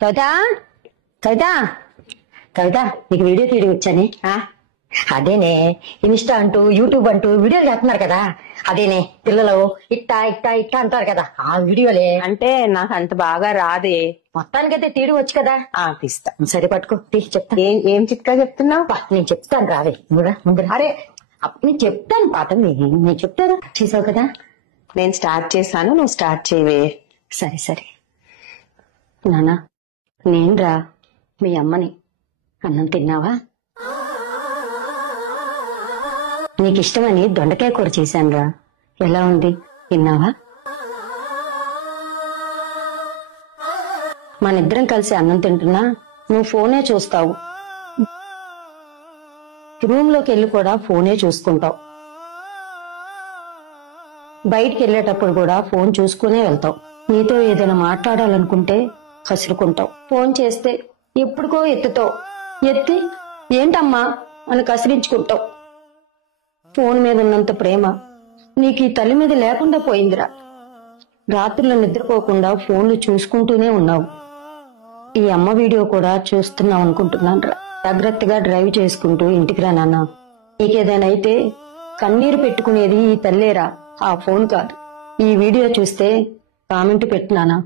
కవిత కవిత కవిత నీకు వీడియో తీయడం వచ్చానే అదేనే ఇన్స్టా అంటూ యూట్యూబ్ అంటూ వీడియోలు చేస్తున్నారు కదా అదేనే పిల్లలు ఇట్టా ఇట్టా ఇట్టా అంటారు కదా ఆ వీడియోలే. అంటే నాకు అంత బాగా రాదే. మొత్తానికైతే తీయడం వచ్చు కదా. తీస్తా. సరే పట్టుకో తీ చెప్తా. ఏం చిట్కా చెప్తున్నావు? నేను చెప్తాను రావే ముందు. అరే నేను చెప్తాను పాత నేను చెప్తాను చేసావు కదా. నేను స్టార్ట్ చేశాను, నువ్వు స్టార్ట్ చేయవే. సరే సరే నానా నేనురా మీ అమ్మని. అన్నం తిన్నావా? నీకు ఇష్టమని దొండకాయ కూర చేశానురా. ఎలా ఉంది, తిన్నావా? మనిద్దరం కలిసి అన్నం తింటున్నా నువ్వు ఫోనే చూస్తావు. రూమ్ లోకి వెళ్ళి కూడా ఫోనే చూసుకుంటావు. బయటికి వెళ్ళేటప్పుడు కూడా ఫోన్ చూసుకునే వెళ్తావు. నీతో ఏదైనా మాట్లాడాలనుకుంటే కసురుకుంటావు. ఫోన్ చేస్తే ఎప్పుడుకో ఎత్తుతావు. ఎత్తి ఏంటమ్మా అని కసిరించుకుంటావు. ఫోన్ మీద ఉన్నంత ప్రేమ నీకు ఈ తల్లి మీద లేకుండా పోయిందిరా. రాత్రులు నిద్రపోకుండా ఫోన్లు చూసుకుంటూనే ఉన్నావు. ఈ అమ్మ వీడియో కూడా చూస్తున్నావు అనుకుంటున్నాను రా. జాగ్రత్తగా డ్రైవ్ చేసుకుంటూ ఇంటికి రా నాన్న. నీకేదైనా అయితే కన్నీరు పెట్టుకునేది ఈ తల్లేరా, ఆ ఫోన్ కాదు. ఈ వీడియో చూస్తే కామెంట్ పెట్టు నాన్న.